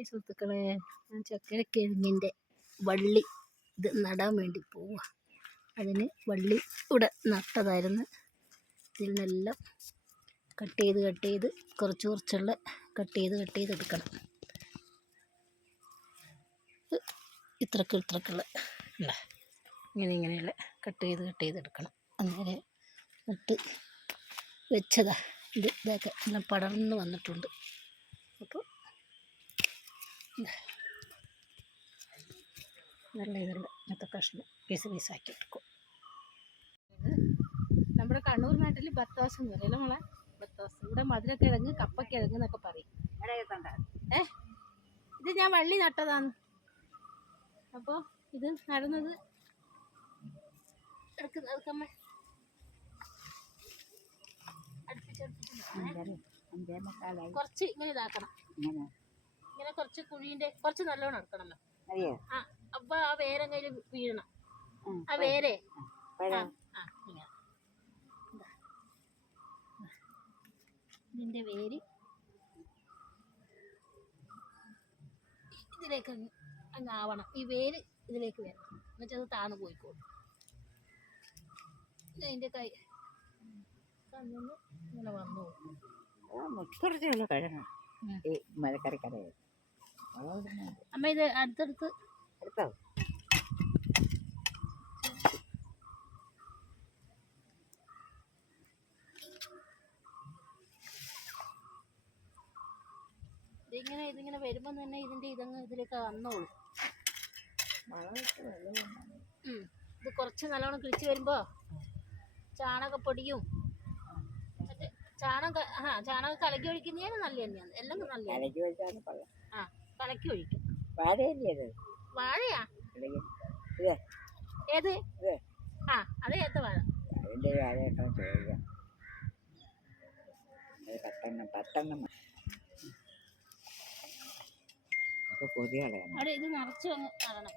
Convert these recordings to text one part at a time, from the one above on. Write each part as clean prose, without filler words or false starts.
Hi സുഹൃത്തുക്കളെ, ഞാൻ ചക്കരക്കിഴങ്ങിൻ്റെ വള്ളി ഇത് നടാൻ വേണ്ടി പോവുക. അതിന് വള്ളി ഇവിടെ നട്ടതായിരുന്നു. ഇതിൽ നിന്നെല്ലാം കട്ട് ചെയ്ത് കുറച്ചുള്ള കട്ട് ചെയ്തെടുക്കണം. ഇത്രക്കുള്ള ഇങ്ങനെയുള്ള കട്ട് ചെയ്തെടുക്കണം. അങ്ങനെ നട്ട് വെച്ചതാ. ഇതൊക്കെ എല്ലാം പടർന്ന് വന്നിട്ടുണ്ട്. അപ്പോൾ നല്ല ഇങ്ങനത്തെ കഷ്ണം പീസാക്കി എടുക്കും. നമ്മുടെ കണ്ണൂർ നാട്ടിൽ ബത്താസ് എന്ന് പറയും. നമ്മളെ ബത്താസ്, ഇവിടെ മധുരക്കിഴങ്ങ്, കപ്പക്കിഴങ്ങ് എന്നൊക്കെ പറയും. ഇത് ഞാൻ വള്ളി നട്ടതാണ്. അപ്പോൾ ഇത് നടന്നത് കുറച്ച് ഇങ്ങനെ ഇതാക്കണം. ഇങ്ങനെ കുറച്ച് കുഴീൻ്റെ കുറച്ച് നല്ലോണം എടുക്കണമല്ലോ. ആ, അപ്പൊ ആ വേരങ്ങയിൽ വീഴണം. ആ വേരെ ഇതിന്റെ വേര് ഇതിലേക്ക് അങ്ങ് ആവണം. ഈ വേര് ഇതിലേക്ക് വരണം. എന്നുവെച്ചാൽ അത് താന്ന് പോയിക്കോളും. അതിന്റെ കൈ കണ്ണൊന്ന് ഇങ്ങനെ വന്നു പോകും. അമ്മ ഇത് അടുത്തടുത്ത് ഇതിങ്ങനെ വരുമ്പോൾ തന്നെ ഇതിലേക്ക് വന്നോളൂ. ഇത് കുറച്ച് നല്ലോണം കിളിച്ച് വരുമ്പോ ചാണകപ്പൊടിയും ചാണകം കലക്കി ഒഴിക്കുന്നതാണ് നല്ല തന്നെയാണ്. എല്ലാം നല്ല കലക്കി ഒഴിക്കും. വാഴയാ ഏത്? അത് ഏത്ത വാഴ. അവിടെ ഇത് നിറച്ചു അങ്ങ് നടണം.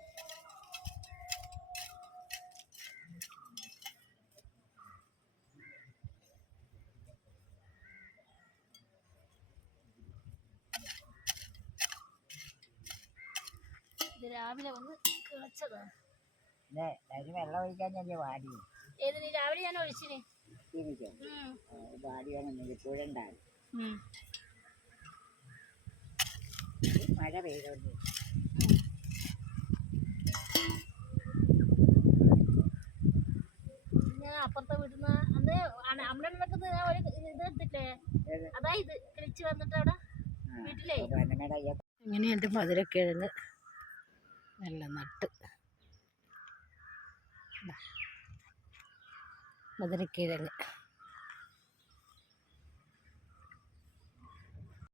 ഇത് രാവിലെ വന്ന് കിളച്ചതാണ്. വെള്ളം ഒഴിക്കാൻ വാടി. ഏതിന്? രാവിലെ ഞാൻ ഒഴിച്ചിന്. മഴ പെയ്തോണ്ട് ഞാൻ അപ്പുറത്തെ വീട്ടിൽ നിന്ന് അന്ന് അമ്മനൊക്കെ ഒരു ഇത് എടുത്തില്ലേ, അതാ ഇത് കിളിച്ച് വന്നിട്ട് അവിടെ വീട്ടിലേ. ഇങ്ങനെയുണ്ട് മധുരക്കിഴങ്ങ് നല്ല നട്ട്. മധുരക്കിഴങ്ങ്